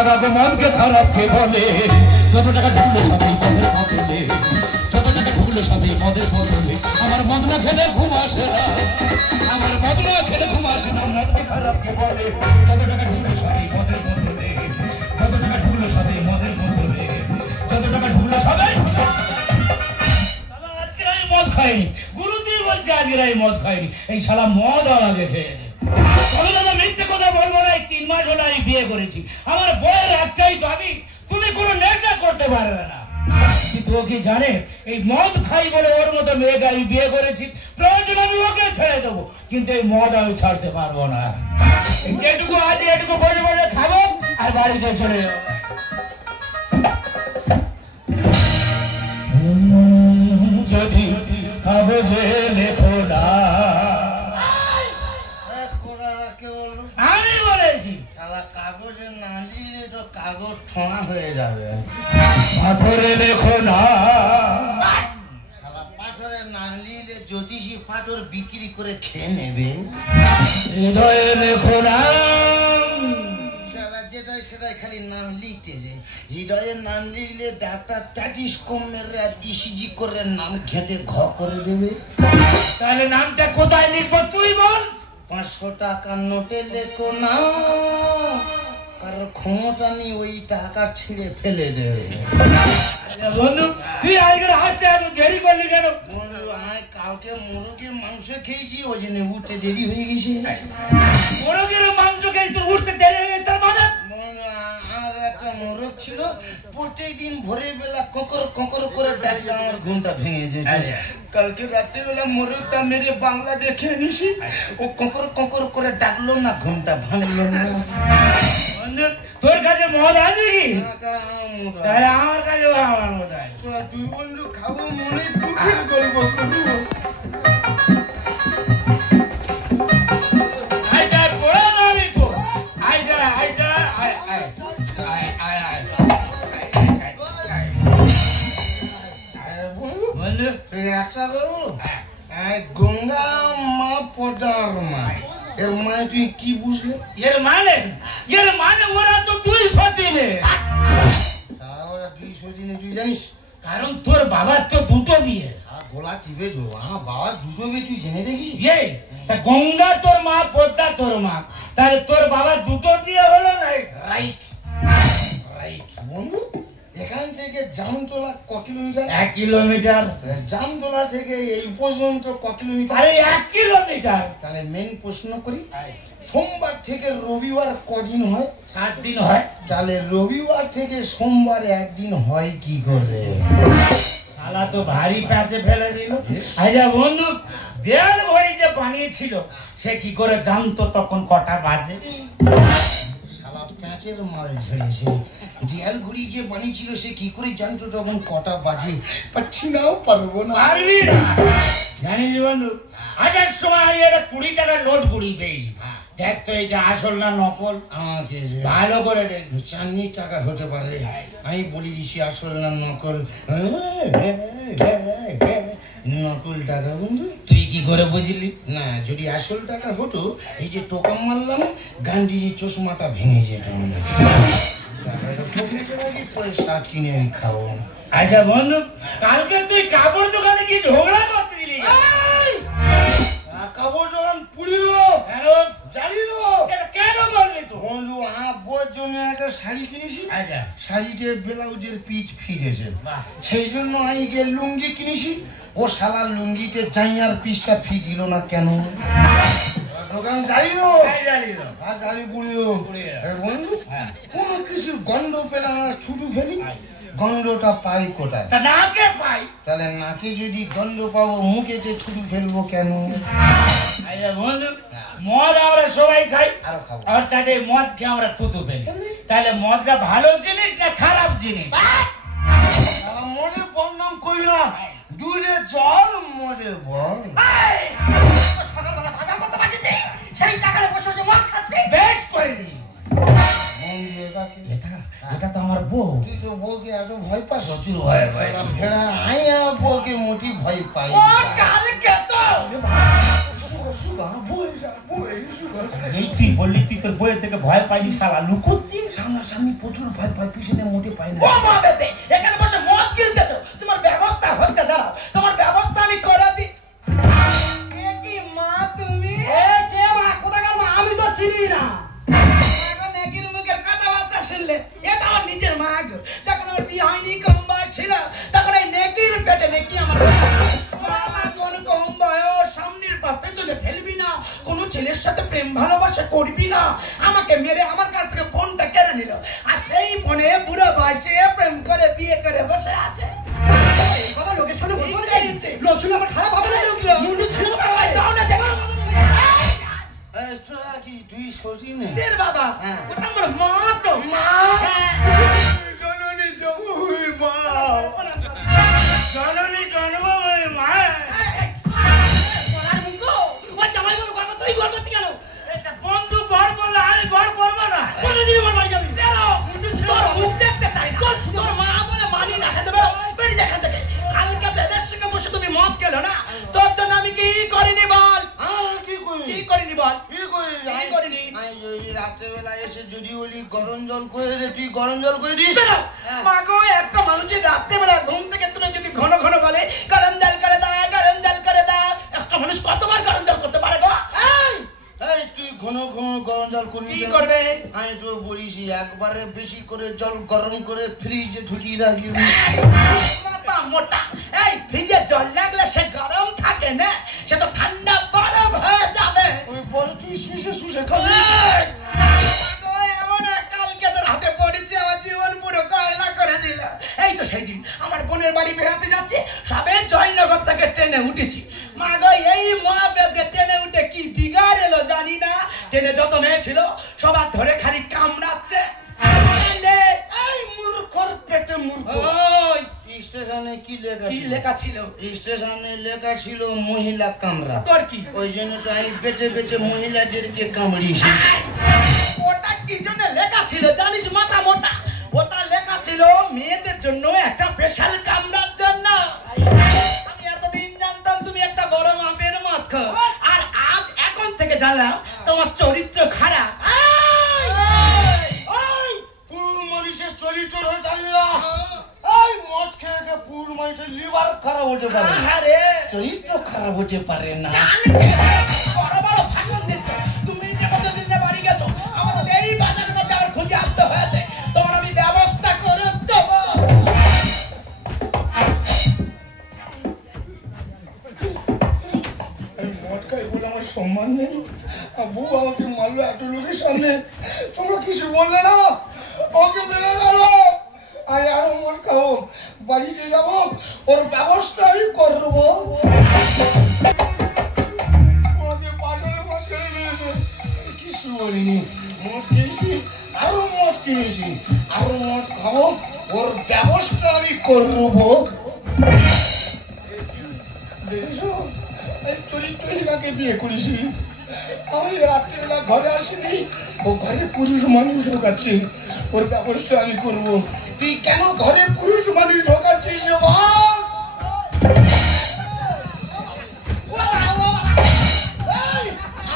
খারাপ মদকে খারাপ কে বলে যত টাকা ঢুকলো সবই মদের বদলে যত টাকা ঢুকলো সবই মদের বদলে আমার মদ না খেলে ঘুম আসে না আমার মদ না খেলে ঘুম আসে না মদকে খারাপ কে বলে যত টাকা ঢুকলো সবই মদের বদলে যত টাকা ঢুকলো সবই মদের বদলে যত টাকা ঢুকলো সবাই আজকে আমি মদ খাইনি গুরুদেব বলছে আজকে আমি মদ খাইনি এই শালা মদ আমাকে খেয়েছে তবে দাদা মিথ্যে কথা বলবো না 3 মাস হলো আমি বিয়ে করেছি আমার বউয়ের একটাই দাবি তুমি কোনো নেশা করতে পারবে না কিন্তু ও কি জানে এই মদ খাই বলে ওর মতো মেয়েকে আমি বিয়ে করেছি প্রয়োজন আমি ওকে ছেড়ে দেবো কিন্তু এই মদ আমি ছাড়তে পারবো না এই যেটুকু আছে এটুকু বসে বসে খাবো আর বাড়িতে চলে যাবো যদি খাবো যে লেখো না আমি বলেছি কাগজে না দিলে তো কাগজ ঠোঁড়া হয়ে যাবে পাথরে লেখো না পাথরে না নিলে জ্যোতিষী পাথর বিক্রি করে খেয়ে নেবে হৃদয়ে লেখো না যেটাই সেটাই খালি নাম লিখতেছে হৃদয়ের নাম লিখলে ডাক্তার ট্যাটিস কম মেরে আর ইসিজি করে নাম ঘেঁটে ঘ করে দেবে তাহলে নামটা কোথায় লিখবো তুই বল 500 টাকার নোটে লেখো না কারোর ক্ষমতা নেই ওই টাকা ছিঁড়ে ফেলে দেবে বন্ধু তুই আজকে হাসতে এত দেরি করলি কেন কালকে মোরগের মাংস খেয়েছি ওই জন্য উঠতে দেরি হয়ে গেছে মোরগের মাংস খেয়ে তোর উঠতে দেরি হয়ে গেছে তার মানে আর একটা মোরগ ছিল প্রত্যেকদিন ভোরের বেলা ককর ককর করে ডাকলে আমার ঘুমটা ভেঙে যেত কালকে রাত্রিবেলা মোরগটা মেরে বাংলা দেখে নিছি ও ককর ককর করে ডাকলো না ঘুমটা ভাঙলো না তোর কাছে মদ আছে কি তাহলে আমার কাছে আমার মদ আছে তুই বন্ধু খাবো মনে দুঃখের গল্প করবো একটা করবো গঙ্গা মা পদার মা এর মানে তুই কি বুঝলে এর মানে ওরা তো 200 দিনে ওরা 200 দিনে তুই জানিস কারণ তোর বাবার তো দুটো বিয়ে গোলা টিপে যো আমার বাবার দুটো বিয়ে তুই জেনে দেখিস তা গঙ্গা তোর মা পদ্মা তোর মা তাহলে তোর বাবার দুটো বিয়ে হলো না রাইট বন্ধু এখান থেকে জামতলা ক কিলোমিটার 1 কিলোমিটার জামতলা থেকে এই পর্যন্ত ক কিলোমিটার আরে 1 কিলোমিটার তাহলে মেন প্রশ্ন করি সোমবার থেকে রবিবার কদিন হয় 7 দিন হয় তাহলে রবিবার থেকে সোমবার একদিন হয় কি করে শালা তো ভারী প্যাচে ফেলে দিল আচ্ছা বন্ধু দেয়াল ভরি যে বানিয়েছিল সে কি করে জানতো তখন কটা বাজে শালা প্যাচের মাল ঝেড়েছে দেয়াল ঘড়ি যে বানিয়েছিল সে কি করে জানতো তখন কটা বাজে পাচ্ছি নাও পারবো না পারবি না জানিস বন্ধু আজার সময় আমি একটা 20 টাকার নোট কুড়ি পেয়েছি দেখ তো এটা আসল না নকল আমাকে ভালো করে দেখ 4 টাকা হতে পারে আমি বলি দিছি আসল না নকল নকল টাকা বন্ধু তুই কি করে বুঝলি না যদি আসল টাকা হতো এই যে টোকা মারলাম গান্ধীজি চশমাটা ভেঙে যেত পরে শার্ট কিনে আমি খাবো আচ্ছা বন্ধু কালকে তুই কাপড় দোকানে কি ঝগড়া করতেছিলি কাপড় দোকান পুড়িল জ্বালিল কেন বললি তো বন্ধু আমার বউর জন্য একটা শাড়ি কিনেছি আচ্ছা শাড়িটার ব্লাউজের পিচ ফিরেছে সেই জন্য আমি গিয়ে লুঙ্গি কিনেছি ও শালা লুঙ্গিতে চাইয়ার পিচটা ফিটিল না কেন দোকান জ্বালিল আর জ্বালি পুড়িল বন্ধু কোনো কিছু গন্ধ পেলাম আর ছুটু ফেলি গন্ধটা পাই কোথায় নাকে পাই তাহলে নাকে যদি গন্ধ পাবো মুখেতে ছুটু ফেলবো কেন আচ্ছা বন্ধু মদ আমরা সবাই খাই আরো খাবো আর তাদের মদ খেয়ে আমরা থুতু ফেলি তাহলে মদটা ভালো জিনিস না খারাপ জিনিস মদের বদনাম করি না দুধে জল মদের বল সেই টাকার বসে মদ খাচ্ছি বেশ করে দিই এটা তো আমার বউ তুই তো বউকে এত ভয় পাস প্রচুর ভয় ভয় ভেড়া আইয়া বউকে মোটি ভয় পাই এই তুই বললি তুই তোর বইয়ের থেকে ভয় পাইনি শালা লুকোচ্ছিস সামনাসামনি প্রচুর ভয় পাই, পিছনে মোটে পাই না। ও মা বেতে এখানে বসে মদ কিনতেছো, তোমার ব্যবস্থা হচ্ছে, দাঁড়াও তোমার ব্যবস্থা আমি করে দি। কি মা তুমি? কে মা? কোথাকার মা? আমি তো চিনি না। এখন একই মুখের কথাবার্তা শুনলে এটা আমার নিজের মা গো। যখন আমার বিয়ে হয়নি, কম বয়স ছিল, তখন এই নেকির পেটে নেকি আমার মা। কোন কম বয়স, সামনের পা পেছনে ফেলবি না, কোন ছেলের সাথে প্রেম ভালোবাসা করবি না। আমাকে মেরে আমার কাছ থেকে ফোনটা কেড়ে নিল, আর সেই ফোনে বুড়ো বয়সে প্রেম করে বিয়ে করে বসে আছে। এই কথা লোকের সামনে বলবো না? লোক শুনে আমার খারাপ হবে না? মুন্ডু ছিল বাবা। দাও না সেটা। এই তোরা কি তুই সত্যি নে? দের বাবা, হ্যাঁ। ওটা আমার মা তো। মা জননী জন্মভূমি মা, জননী জন্মভূমি মা। বন্ধু ঘর বললে আমি ঘর করবো না। কোনদিন আমার বাড়ি যাবি? তোর মুখ দেখতে চাই না। তোর মা বলে মানি না। হেঁটে বেরো, বেরিয়ে যা এখান থেকে। কালকে তো এদের সঙ্গে বসে তুমি মদ খেলো না, তোর জন্য আমি কি করিনি বল? কি করি? কি করিনি বল? কি করি? কি করিনি? আমি ওই রাত্রেবেলা এসে যদি বলি গরম জল করে দে, তুই গরম জল করে দিস। বেরো। হ্যাঁ। মা গো, একটা মানুষের রাত্রেবেলা ঘুম থেকে তুলে যদি ঘন ঘন বলে গরম জল করে দাও, গরম জল করে দাও, একটা মানুষ কতবার গরম জল করতে পারে গো? এই এই তুই ঘন ঘন গরম জল করবি কি কেন? করবে? আমি তো বলিস একবারে বেশি করে জল গরম করে ফ্রিজে ঢুকিয়ে রাখবি। মাথা মোটা। এই ফ্রিজে জল লাগলে সে গরম থাকে না, সে তো ঠান্ডা বরফ হয়ে যাবে। ওই বল তুই শুষে শুষে খাবি। এই, মাগো, এমন এক কালকে তোর হাতে পড়েছে, আমার জীবন পুরো কয়লা করে দিল। এই তো সেই দিন আমার বোনের বাড়ি বেড়াতে যাচ্ছে, সবে জয়নগর থেকে ট্রেনে উঠেছি। মাগো, এই মহাবেদে ট্রেনে উঠে কি বিগাড় এলো জানি না, ট্রেনে যত মেয়ে ছিল সবার ধরে খালি কামড়াচ্ছে। এই মূর্খর পেটে মূর্খ। ওই স্টেশনে কি লেখা কি ছিল? লেখা ছিল? স্টেশনে লেখা ছিল মহিলা কামরা। তোর কি? ওই জন্য তো আমি বেঁচে বেঁচে মহিলাদেরকে কামড়িয়েছি। ওটা কি জন্য লেখা ছিল জানিস মাথা মোটা? ওটা লেখা ছিল মেয়েদের জন্য একটা স্পেশাল কামরার জন্য। আমি এতদিন জানতাম তুমি একটা বড় মাপের মদ খাও, আর আজ এখন থেকে জানলাম তোমার চরিত্র খারাপ। পুরুষ মানুষের চরিত্র হয়ে জানি না। এই মদ খেয়ে খেয়ে পুরুষ মানুষের লিভার খারাপ হতে পারে, আরে চরিত্র খারাপ হতে পারে না। বড় বড় ভাষণ দিচ্ছ তুমি, দিনে বাড়ি গেছো, আমাদের এই বাজারের মধ্যে আবার খুঁজে আসতে হয়েছে, তোমার আমি ব্যবস্থা করে দেবো। মদ খাই বলে আমার সম্মান নেই। বউ আমাকে মারলো এত লোকের সামনে, তোমরা কিছু বললে না, ওকে মেরে গেল। আমি আরো মদ খাবো, বাড়িতে যাবো, ওর ব্যবস্থা আমি করবো। ওকে বাজারে মাসে নিয়েছে, কিছু বলিনি। মদ খেয়েছি, আরো মদ কিনেছি, আরো মদ খাবো, ওর ব্যবস্থা আমি করবো। দেখেছো, এই চরিত্রহীনাকে বিয়ে করেছি। আমি রাত্রিবেলা ঘরে আসিনি, ও ঘরে পুরুষ মানুষ ঢোকাচ্ছে, ওর ব্যবস্থা আমি করব। তুই কেন ঘরে পুরুষ মানুষ ঢোকাচ্ছিস বল?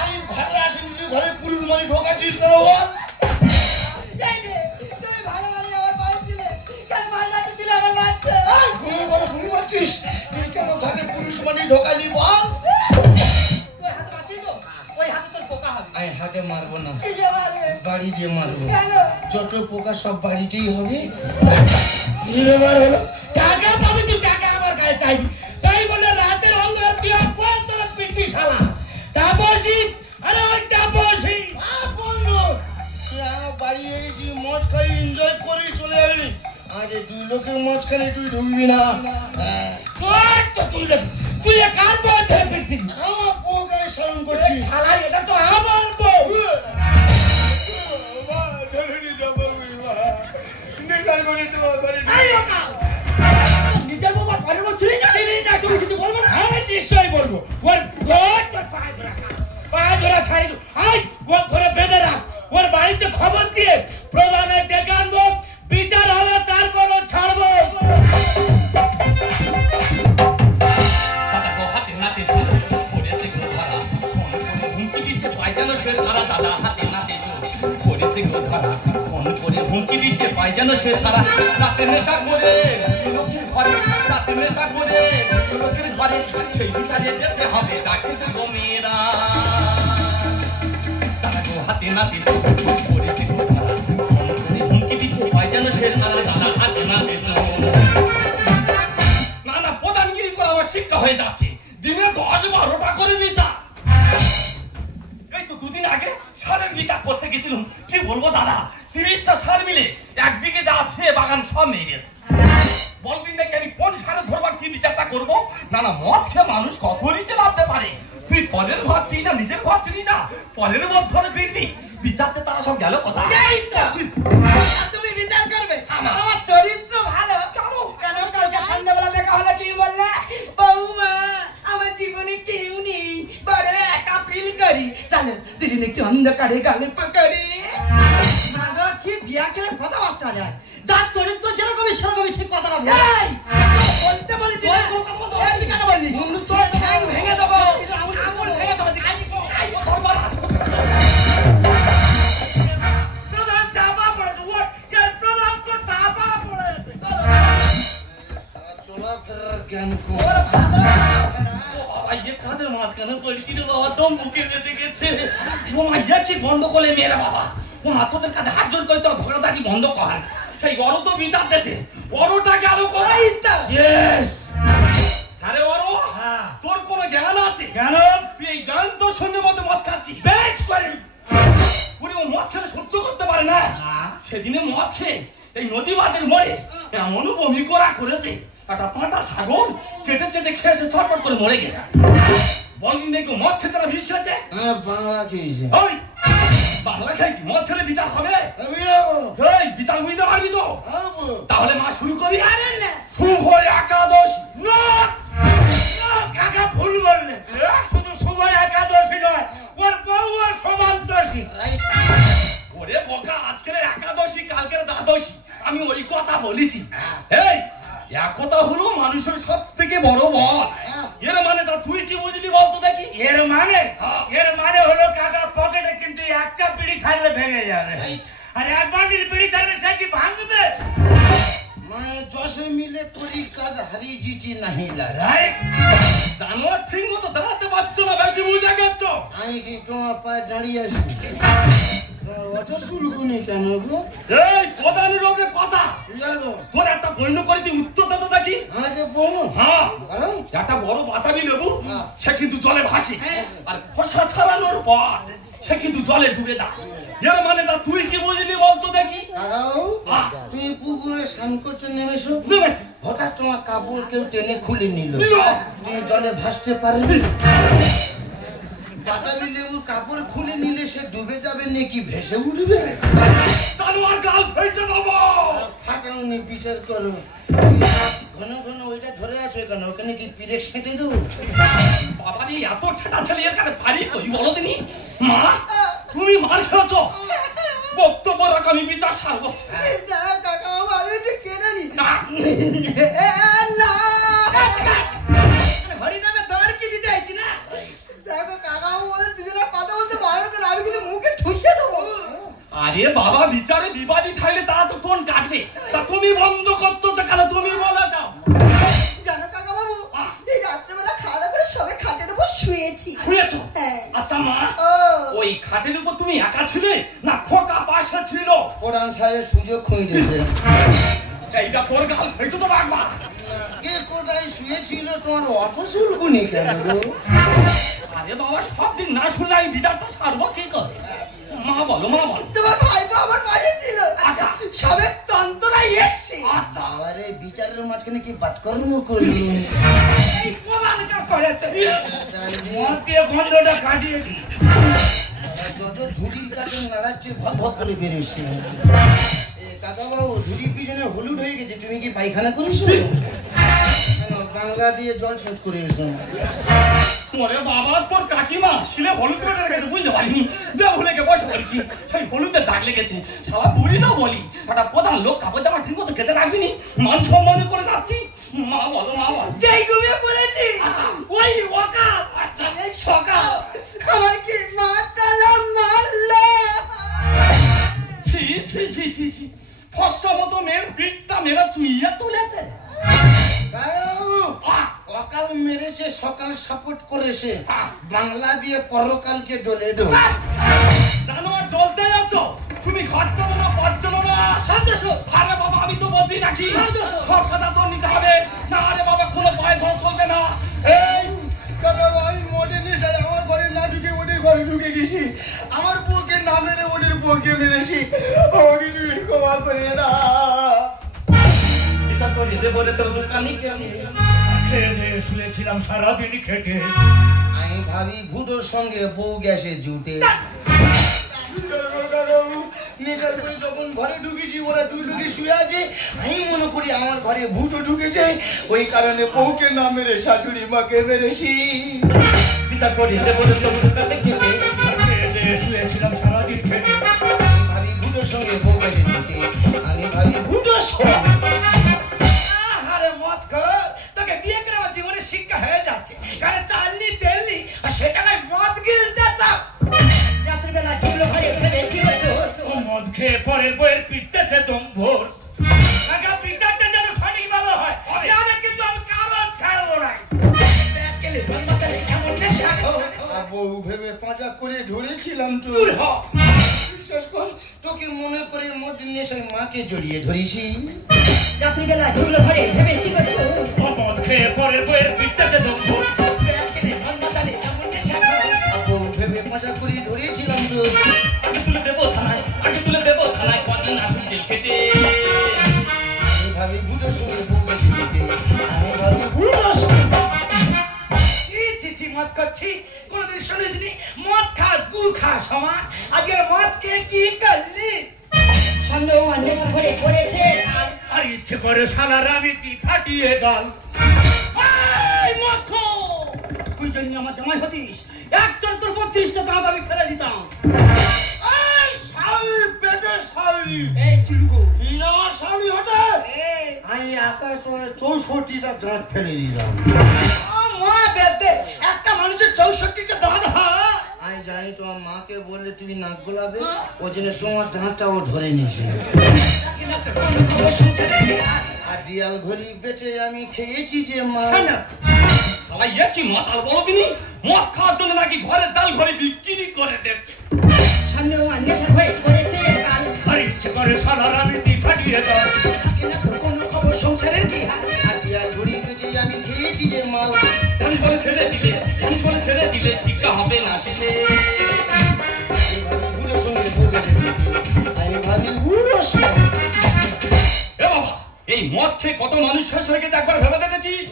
আমি ঘরে আসিনি, তুই ঘরে পুরুষ মানুষ ঢোকাচ্ছিস কেন বল? ঘুমিয়ে ঘরে ঘুমিয়ে পাচ্ছিস, তুই কেন ঘরে পুরুষ মানুষ ঢোকালি বল? আমি হাতে মারবো না, বাড়ি দিয়ে মারবো। যত পোকা সব বাড়িতেই হবে। টাকা পাবি তুই, টাকা আমার কাছে চাইবি, তাই বলে রাতের অন্ধকার তুই আর কোন তোর পিটবি শালা। তাপসী, আরে ওই তাপসী, বন্ধু তুই আমার বাড়ি এসেছি, মদ খাই এনজয় করে চলে যাবি। আরে দুই লোকের মাঝখানে তুই ঢুকবি না। তুই কার বউ ধরে পিটবি? আমার বউকে স্মরণ করছিস। শালা এটা তো আমার বউ। নিজের বউ আর পরের বউ ছিলি না? তুমি কিছু বলবো না? আমি নিশ্চয়ই বলবো। ওর তোর পায়ে ধরা খাই, আই ও ঘরে বেঁধে রাখ, ওর বাড়িতে খবর দিয়ে প্রধানের ডেকে আনবো, বিচার হবে, তারপর ও ছাড়বো। হাতে নাতে পড়েছে পড়েছে গো ধরা ফোন করে হুমকি দিচ্ছে পাই যেন সে ছাড়া রাতে নেশা করে লোকের ঘরে রাতে নেশা করে লোকের ঘরে সেই বিচারে যেতে হবে ডাকেছে গো মেয়েরা তারা গো হাতে নাতে পড়েছে গো ধরা ফোন করে হুমকি দিচ্ছে পাই যেন সে ছাড়া তারা হাতে নাতে না না প্রধানগিরি করা আমার শিক্ষা হয়ে যাচ্ছে দিনে 10-12টা করে বিচার এই তো দুদিন আগে সারের বিচার করতে গেছিলাম কি বলবো দাদা 30টা সার মিলে 1 বিঘে যা আছে বাগান সব নিয়ে গেছে বলবিন নাকি আমি কোন সারে ধরবার কি বিচারটা করবো না না মদ খেয়ে মানুষ কত নিচে নামতে পারে তুই পরের ঘর চিনি না নিজের ঘর চিনি না পরের মদ ধরে ফিরবি বিচারতে তারা সব গেল কথা তুমি বিচার করবে আমার চরিত্র ভালো কেন কালকে সন্ধ্যাবেলা দেখা হলো কি বললে বৌমা আমার জীবনে কেউ নেই বড় একা ফিল করি চলো দুজন একটু অন্ধকারে গল্প করি দাদা কি বিয়া করে কথাবার্তা যায় যার চরিত্র যেরকমই সেরকমই ঠিক কথাটা বলে বলতে বলেছি তোর কোনো কথা বলতে তুই কেন বললি তোর ঠ্যাং ভেঙে দেবো আঙুল ভেঙে দেবো প্রধান চাপা পড়েছে ওর এর প্রধান তো চাপা পড়েছে চলাফেরার জ্ঞান কম। ওর ভালো বাবা ইয়ে কাদের মাঝখানে পড়ছি রে বাবা দম বুকে বেঁধে গেছে ও মা ইয়ে কি গন্ডগোলে মেয়েরা বাবা ও মা তোদের কাছে হাত জোর করে তোর ঝগড়াঝাটি বন্ধ কর সেই বড় তো বিচার দিয়েছে বড়টা গেল কোথায় আরে বড় তোর কোনো জ্ঞান আছে কেন তুই এই জ্ঞান তোর সঙ্গে মধ্যে মদ খাচ্ছিস বেশ করে পুরো মদ খেলে সহ্য করতে পারে না সেদিনে মদ খেয়ে এই নদী বাঁধের মরে এমন বমি করেছে একটা পাঁটা ছাগল চেটে চেটে খেয়ে সে ছটফট করে মরে গেছে বলদিন দেখো মদ খেতে না বিষ খেয়েছে হ্যাঁ বাংলা খেয়েছে ওই বাংলা খাইছি মদ খেলে বিচার হবে এই বিচার বুঝতে পারবি তো তাহলে মা শুরু করি শুভ একাদশ কাকা ভুল বললে শুধু শুভ একাদশী নয় ওর বউ আর সমান্তশী ওরে বোকা আজকের একাদশী কালকের দ্বাদশী আমি ওই কথা বলেছি এই একতা হলো মানুষের সব থেকে বড় বল এর মানেটা তুই কি বুঝলি বলতো দেখি এর মানে হলো কাকা পকেটে কিন্তু একটা পিড়ি থাকলে ভেঙে যাবে আর এক বান্ডিল পিড়ি থাকলে সে কি ভাঙবে মানে যশে মিলে করি কাজ হারি জিটি নাহি লাগে রাইট জানোয়ার ঠিক মতো দাঁড়াতে পারছো না বেশি বুঝে গেছ আমি কি তোমার পায়ে দাঁড়িয়ে আছি অত শুরুকুনি কেন গো এই প্রধানের ওপরে কথা জানো তোর একটা বন্য করে তুই উত্তর দাদা দেখি আমাকে বলো হ্যাঁ কারণ একটা বড় বাতাবি লেবু হ্যাঁ। সে কিন্তু জলে ভাসে আর খোসা ছাড়ানোর পর সে কিন্তু জলে ডুবে যায় এর মানেটা তুই কি বুঝলি বলতো দেখি দাদাও হ্যাঁ। তুমি পুকুরে স্নান করছো নেমেছো নেমেছে হঠাৎ তোমার কাপড় কেউ টেনে খুলে নিল নিল। তুমি জলে ভাসতে পারবে বাতাবি লেবুর কাপড় খুলে নিলে সে ডুবে যাবে নাকি ভেসে উঠবে জানোয়ার গাল ফেটে দেবো ফাটানো নি বিচার করো ঘন ঘন ওইটা ধরে আছো কেন ওখানে কি পিরেক সেঁটে দেবো বাবা রে এত ছেটা ছেলে এর কাছে পারি কই বলো দিনি মা তুমি মার খেয়েছো বক্তব্য রাখ আমি বিচার সারবো দাঁড়া কাকা আমি একটু কেঁদে নি না না হরিনামে দর কি দিতে আইছি না দেখো কাকা ওদের দুজনের কথা বলতে পারো না আমি কিন্তু মুখে ঠুসে দেবো আরে বাবা বিচারে বিবাদী থাকলে তারা তো কোন কাটবে তা তুমি বন্ধ করতো তো কেন তুমি বলে দাও জানো কাকা বাবু এই রাত্রেবেলা খাওয়া দাওয়া করে সবাই খাটের উপর শুয়েছি শুয়েছো হ্যাঁ। আচ্ছা মা ও ওই খাটের উপর তুমি একা ছিলে না খোকা পাশে ছিল কোরআন সাহেব সুযোগ খুঁজেছে এইটা তোর গাল ফেটে তো বাগবা কে কোথায় শুয়েছিল তোমার অত চুলকুনি কেন গো আরে বাবা সব দিন না শুনলে আমি বিচারটা সারবো কি করে মা বলো তোমার ভাইপো আমার পাশে ছিল আচ্ছা। সবে তন্তরা এসছি আচ্ছা বাবারে বিচারের মাঝখানে কি বাটকর্ম করলি এই প্রধানটা করেছে মদ দিয়ে গন্ধটা কাটিয়ে দিই যত ঝুড়ির কাছে নাড়াচ্ছে ভক ভক করে বেরিয়েছে কাকা বাবু ঝুড়ির পিছনে হলুদ হয়ে গেছে তুমি কি পায়খানা করেছো বাংলা দিয়ে জল ছোট করে এসো ওরে বাবা তোর কাকিমা শিলে হলুদ বেটার কাছে বুঝতে পারিনি বেহুলেকে বসে পড়েছি সেই হলুদের দাগ লেগেছে শালা বুড়ি না বলি একটা প্রধান লোক কাপড় জামা ঠিক মতো কেচে রাখবি নি মান সম্মানে করে যাচ্ছি মা বলো যেই ঘুমিয়ে পড়েছি ওই ওকাল আচ্ছা এই সকাল আমার কি মারটা না মারলো ছি ছি ছি ছি ফর্সা মতো মেয়ের পিঠটা মেরা চুইয়া তুলেছে। অকাল মেরেছে সকাল সাপোর্ট করেছে বাংলা দিয়ে পরকালকে ডলে ডলে জানো আর ডলতে যাচ্ছ তুমি ঘর চলো না পথ চলো না। আরে বাবা আমি তো বলছি নাকি সব কথা তো নিতে হবে না। আরে বাবা কোনো পায়ে ধর চলবে না। এই কাকা ভাই মোটে নেশায় আমার ঘরে না ঢুকে ওদের ঘরে ঢুকে গেছি আমার বউকে না মেরে ওদের বউকে মেরেছি আমাকে তুমি ক্ষমা করে না এটা করে দেবো রে তোর দোকানি কেমন খেয়ে দিয়ে শুয়েছিলাম সারাদিন খেটে। আমি ভাবি ভুটোর সঙ্গে বউ গেছে জুটে নেশার করে যখন ঘরে ঢুকেছি ওরা দুই লোকে শুয়ে আছে আমি মনে করি আমার ঘরে ভুটো ঢুকেছে ওই কারণে বউকে না মেরে শাশুড়ি মাকে মেরেছি বিচার করে দেবো রে তোর দোকানি কেটে খেয়ে দিয়ে শুয়েছিলাম সারাদিন খেটে। আমি ভাবি ভুটোর সঙ্গে বউ গেছে জুটে আমি ভাবি ভুটোর সঙ্গে আরে মদ খা তোকে বিয়ে করে আমার জীবনে শিক্ষা হয়ে যাচ্ছে কারণ চালনি তেলনি আর সেটা নয় মদ গিলতে চাপ রাত্রিবেলা ঢুকলো ঘরে ভেবেছিল চোর ও মদ খেয়ে পরের বইয়ের পিঠতেছে দম্ভর। কাকা বিচারটা যেন সঠিকভাবে হয় নাহলে কিন্তু আমি কারো ছাড়বো না। কেলে বলমাতালে কেমন নেশা গো বউ ভেবে পাঁজা করে ধরেছিলাম তো দূর হ বিশ্বাস কর তোকে মনে করে মদ নেশায় মাকে জড়িয়ে ধরেছি রাত্রিবেলা ঢুকলো ঘরে ভেবেছিল চোর ও মদ খেয়ে পরের বইয়ের পিঠতেছে দম্ভর। কেলে বলমাতালে কেমন নেশা গো বউ ভেবে পাঁজা করে ধরেছিলাম তো আগে তুলে দেবো থানায় আগে তুলে দেবো থানায় কদিন আসুন জেল খেটে। আমি ভাবি ভুটোর সঙ্গে বউ গেছে জুটে আমি ভাবি ভুটোর সঙ্গে ছি ছি মদ খাচ্ছি কোনদিন শুনিসনি মদ খা গুল খা সমান আজকের মদ কে কি করলি সন্দেহ আর নেশা ঘরে পড়েছে আর ইচ্ছে করে শালার আমি দি ফাটিয়ে গাল। এই মূর্খ! তুই জানি আমার জামাই হতিস একজন তোর 32টা দাঁত আমি ফেলে দিতাম এই শালি পেটে শালি এই চিলুকো না শালি হতে এই আমি একা 64টা দাঁত ফেলে দিলাম মা বেদে একটা মানুষের 64টা দাঁত হয় আমি জানি তোমার মাকে বললে তুমি নাক গোলাবে ওই জন্য তোমার দাঁতটা ও ধরে নিয়েছিল আর ডিয়াল ঘড়ি বেচে আমি খেয়েছি যে মা শালা ইয়ে কি মাতাল বলো তিনি মদ খাওয়ার জন্য নাকি ঘরের ডাল ঘরে বিক্রি করে দিচ্ছে। সন্দেহ আর নেশা ঘরে পড়েছে কাল আর ইচ্ছে করে শালার আমি দি ফাটিয়ে গাল। কোন খবর সংসারের কি হাল আর ডিয়াল ঘড়ি বেচে আমি খেয়েছি যে মা ধান করে ছেড়ে দিলে শিক্ষা হবে না শেষে। আমি ভাবি ভুটোর সঙ্গে বউ গেছে জুটে আমি ভাবি ভুটোর সঙ্গে এ বাবা এই মদ খেয়ে কত মানুষ শেষ হয়ে গেছে একবার ভেবে দেখেছিস?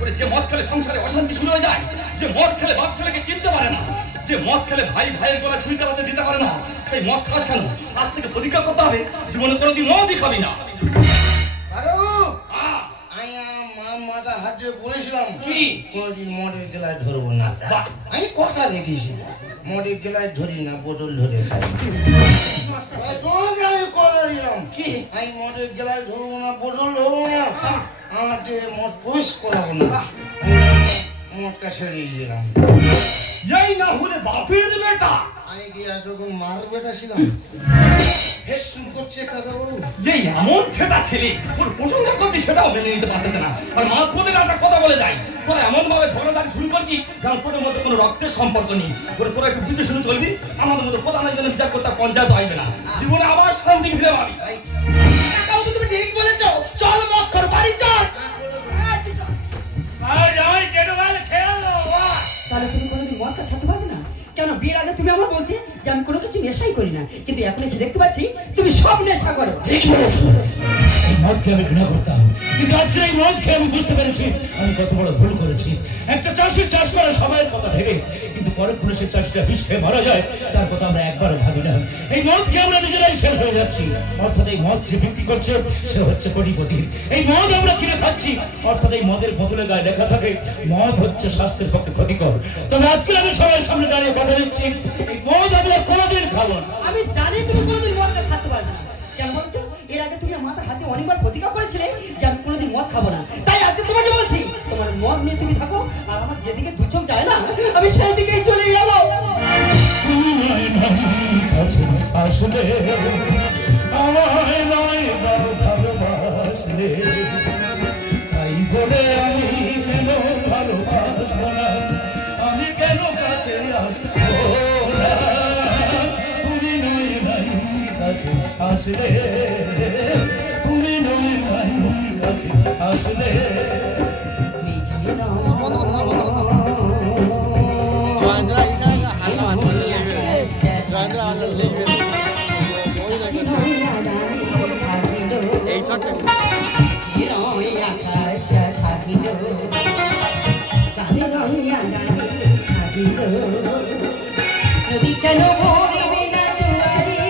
ওরে যে মদ খেলে সংসারে অশান্তি শুরু হয়ে যায়, যে মদ খেলে বাপ ছেলেকে চিনতে পারে না, যে মদ খেলে ভাই ভাইয়ের গলা ছুরি চালাতে দিতে পারে না, সেই মদ খাস কেন? আজ থেকে প্রতিজ্ঞা করতে হবে জীবনে কোনোদিন মদই খাবি না। আমি মাটা হাত দিয়ে বলেছিলাম কি? কোনোদিন মদের গেলায় ধরবো না বাহ। আমি কথা রেখেছি মদের গেলায় ধরি না বোতল ধরে খাই তোমাকে আমি কথা দিলাম কি? আমি মদের গেলায় ধরবো না বোতল ধরবো না আমার দেহে মদ প্রবেশ করাবো না মদটা ছেড়িয়ে দিলাম এই না হলে বাপের বেটা আমি কি এতক্ষণ মার বেটা ছিলাম হেস শুরু করছে কাকা বাবু এই এমন ছেটা ছেলে ওর প্রশংসা করতে সেটাও মেনে নিতে পারতেছে না। আর মা তোদের একটা কথা বলে যায় তোরা এমন ভাবে ঝগড়াঝাটি শুরু করছি যেমন তোদের মধ্যে কোনো রক্তের সম্পর্ক নেই। ওরা তোরা একটু বুঝে শুনে চলবি আমাদের মধ্যে প্রধান জন্য বিচার করতে পঞ্চায়েত আসবে না জীবনে আবার শান্তি ফিরে পাবি। কাকাও তো তুমি ঠিক বলেছো চল মদ কর বাড়ি চল আর আমি জেনুয়াল খেয়ালো তাহলে তুমি কোনোদিন মদটা ছাড়তে পারবে না কেন? বিয়ের আগে তুমি আমার বলতে যে আমি কোনো কিছু নেশাই করি না, কিন্তু এখন এসে দেখতে পাচ্ছি তুমি সব নেশা করো। ঠিক বলেছো। এই মদ খেয়ে আমি ঘৃণা করতাম, কিন্তু আজকে এই মদ খেয়ে আমি বুঝতে পেরেছি আমি কত বড় ভুল করেছি। একটা চাষির চাষ করার সময়ের কথা ভেবে কিন্তু পরক্ষণে সে চাষিটা বিষ খেয়ে মারা যায় তার কথা আমরা একবারও ভাবি না। এই মদ খেয়ে আমরা নিজেরাই শেষ হয়ে যাচ্ছি। অর্থাৎ এই মদ যে বিক্রি করছে সে হচ্ছে কোটিপতি। এই মদ আমরা কিনে খাচ্ছি, অর্থাৎ এই মদের বোতলে গায়ে লেখা থাকে মদ হচ্ছে স্বাস্থ্যের পক্ষে ক্ষতিকর। তবে আজকে আমি সবার সামনে দাঁড়িয়ে কথা দিচ্ছি এই মদ আমরা কোনোদিন খাবো না। আমি জানি তুমি কোনোদিন মদটা ছাড়তে পারবে না। কেন বলতো? এর আগে তুমি আমার হাতে অনেকবার প্রতিজ্ঞা করেছিলে যে আমি কোনোদিন মদ খাবো না। তাই আজকে তোমাকে বলছি তোমার মদ নিয়ে তুমি থাকো, আর আমার যেদিকে দু চোখ যায় না আমি সেই দিকেই চলে যাবো। তুমি নয় নাই কাছে আসলে আমায় নয় দাও ভালোবাসলে তাই বলে আমি কেন ভালোবাসবো না আমি কেন কাছে আসবো না তুমি নয় নাই কাছে আসলে তুমি নয় নাই কাছে আসলে এই শর্টটা কেন ভরিবে না জুয়ারি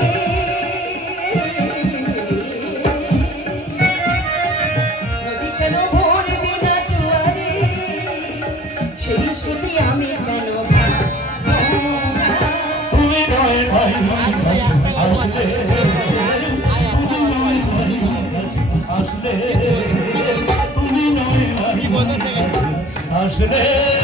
নদী কেন ভরিবে না জুয়ারি সেই শ্রুতি আমি কেন তুমি নয় ভাই কাছে আসলে আসলে তুমি নয় ভাই আসলে